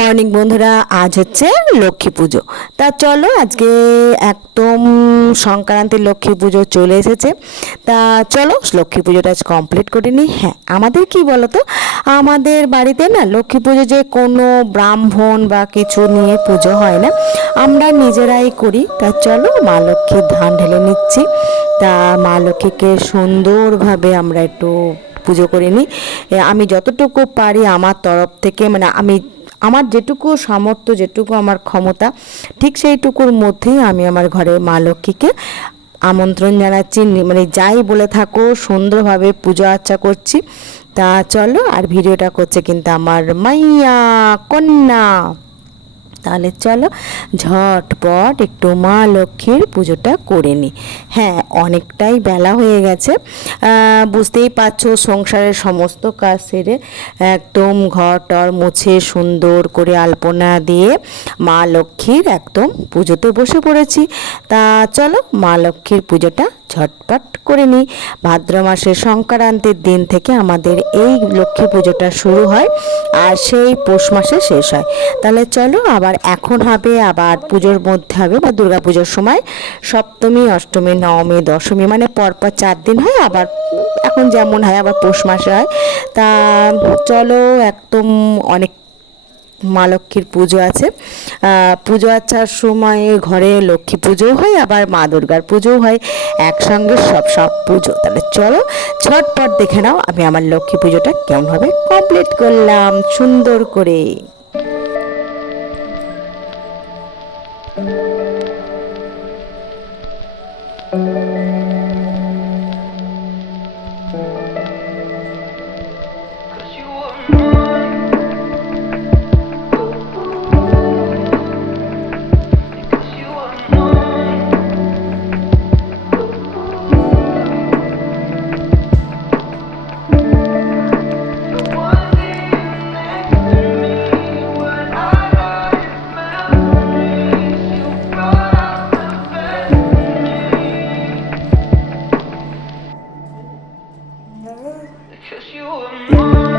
Morning বন্ধুরা, আজ হচ্ছে লক্ষ্মী পুজো। তা চলো আজকে একদম সংক্রান্তির লক্ষ্মী পুজো চলে এসেছে। তা চলো লক্ষ্মী পুজোটা আজ কমপ্লিট করে নিই। হ্যাঁ আমাদের কি বলো তো আমাদের বাড়িতে না লক্ষ্মী পুজো যে কোনো ব্রাহ্মণ বা কিছু নিয়ে পুজো হয় না। আমরা নিজেরাই করি। তা চলো মা লক্ষ্মীর ধান ঢেলে নিচ্ছি। তা মা লক্ষ্মীকে সুন্দরভাবে আমরা একটু পুজো করে নিই। আমি যতটুকু পারি আমার তরফ থেকে মানে আমি আমার যেটুকু সামর্থ্য, যেটুকু আমার ক্ষমতা, ঠিক সেইটুকুর মধ্যেই আমি আমার ঘরে মা লক্ষ্মীকে আমন্ত্রণ জানাচ্ছি। মানে যাই বলে থাকো, সুন্দরভাবে পুজো আর্চা করছি। তা চলো, আর ভিডিওটা করছে কিন্তু আমার মাইয়া, কন্যা। তাহলে চলো ঝটপট একটু মা লক্ষ্মীর পুজোটা করে নিই হ্যাঁ অনেকটাই বেলা হয়ে গেছে। বুঝতেই পারছ সংসারের সমস্ত কাজ সেরে একদম ঘর টর মুছে সুন্দর করে আলপনা দিয়ে মা লক্ষ্মীর একদম পুজোতে বসে পড়েছি। তা চলো মা লক্ষ্মীর পুজোটা ঝটপট করে নিই। ভাদ্র মাসের সংক্রান্তির দিন থেকে আমাদের এই লক্ষ্মী পুজোটা শুরু হয় আর সেই পৌষ মাসে শেষ হয়। তাহলে চলো আবার এখন হবে, আবার পুজোর মধ্যে হবে বা দুর্গা পুজোর সময়। সপ্তমী, অষ্টমী, নবমী, দশমী মানে পরপর চার দিন হয়, আবার এখন যেমন হয়, আবার পৌষ মাসে হয়। তা চলো একদম অনেক মা লক্ষ্মীর পুজো আছে। পুজো আচ্ছার সময় ঘরে লক্ষ্মী পুজোও হয়, আবার মা দুর্গার পুজোও হয়। একসঙ্গে সব সব পুজো। তাহলে চলো ছটপট দেখে নাও আমি আমার লক্ষ্মী পুজোটা কেমনভাবে কমপ্লিট করলাম, সুন্দর করে। Cause Cause you are mine.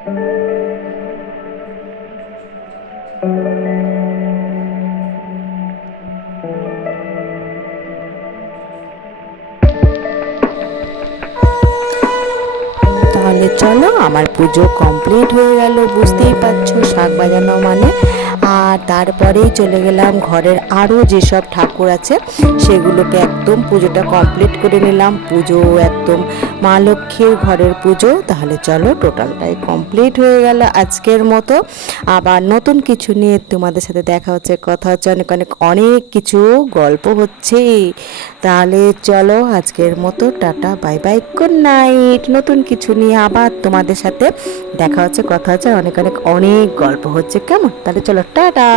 তাহলে চলো আমার পুজো কমপ্লিট হয়ে গেল বুঝতেই পারছ শাক বাজানো মানে? আর তারপরেই চলে গেলাম ঘরের আরও যেসব ঠাকুর আছে, সেগুলোকে একদম পুজোটা কমপ্লিট করে নিলাম। পুজো একদম মা লক্ষ্মীর ঘরের পুজো। তাহলে চলো টোটালটাই কমপ্লিট হয়ে গেল আজকের মতো। আবার নতুন কিছু নিয়ে তোমাদের সাথে দেখা হচ্ছে, কথা হচ্ছে অনেক অনেক অনেক কিছু গল্প হচ্ছে। তাহলে চলো আজকের মতো, tata bye bye good night নতুন কিছু নিয়ে আবার তোমাদের সাথে দেখা হচ্ছে, কথা হচ্ছে অনেক অনেক অনেক গল্প হচ্ছে। কেমন? তাহলে চলো টাটা